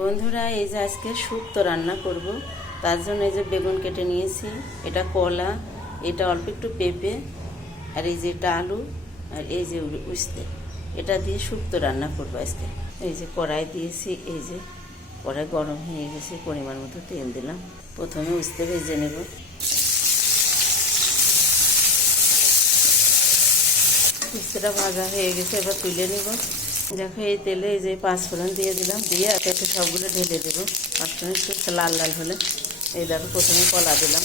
বন্ধুরা, এই যে আজকে শুক্তো রান্না করব, তার জন্য এই যে বেগুন কেটে নিয়েছি, এটা কলা, এটা অল্প একটু পেঁপে, আর এই যে এটা আলু, আর এই যে উস্তে, এটা দিয়ে শুক্তো রান্না করবো আজকে। এই যে কড়াই দিয়েছি, এই যে কড়াই গরম হয়ে গেছে, পরিমাণ মতো তেল দিলাম। প্রথমে উস্তে ভেজে নেব। উস্তেটা ভাজা হয়ে গেছে, এবার তুলে নেব। দেখো এই তেলে এই যে পাঁচফোড়ন দিয়ে দিলাম, দিয়ে একে একে সবগুলো ঢেলে দেবো। পাঁচফোড়ন একটু লাল লাল হলে এই দেখো প্রথমে কলা দিলাম,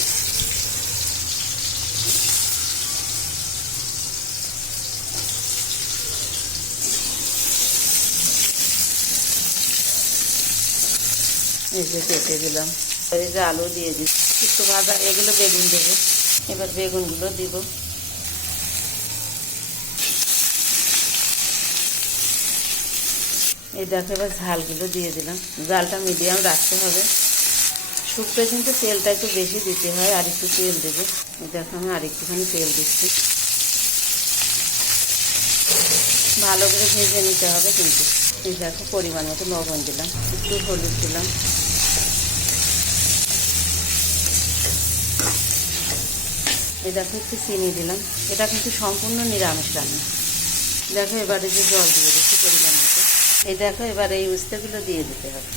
এই যে কেটে দিলাম, এবার এই যে আলু দিয়ে দিচ্ছি, একটু ভাজা এগুলো বেগুন দেবো। এবার বেগুনগুলো দিব, এই দেখো এবার ঝালগুলো দিয়ে দিলাম। জালটা মিডিয়াম রাখতে হবে। শুক্তো কিন্তু তেলটা একটু বেশি দিতে হয়, আর একটু তেল দেবো। এই দেখো আমি আর একটুখানি তেল দিচ্ছি, ভালো করে ভেজে নিতে হবে কিন্তু। এই দেখো পরিমাণ মতো লবণ দিলাম, একটু হলুদ দিলাম, এই দেখো একটু চিনি দিলাম। এটা কিন্তু সম্পূর্ণ নিরামিষ রান্না। দেখো এবারে যে জল দিয়ে দিচ্ছি পরিমাণ মতো। এই দেখো এবার এই উস্তেগুলো দিয়ে দিতে হবে।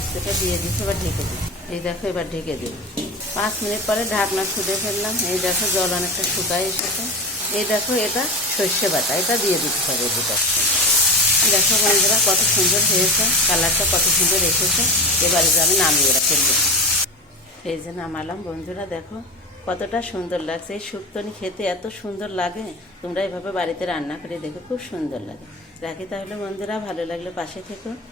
উস্তেটা দিয়ে দিচ্ছি, এবার ঢেকে দিই। এই দেখো এবার ঢেকে দিই। 5 মিনিট পরে ঢাকনা খুলে ফেললাম। এই দেখো জল অনেকটা শুকায় এসেছে। এই দেখো এটা সর্ষে বাটা, এটা দিয়ে দিতে হবে দুটো। দেখো বন্ধুরা কত সুন্দর হয়েছে, কালারটা কত সুন্দর এসেছে। এবারে যে আমি নামিয়ে ফেলবো। এই যে নামালাম। বন্ধুরা দেখো কতটা সুন্দর লাগছে। এই শুক্তনি খেতে এত সুন্দর লাগে, তোমরা এভাবে বাড়িতে রান্না করে দেখো, খুব সুন্দর লাগে। রাখি তাহলে বন্ধুরা, ভালো লাগলে পাশে থেকো।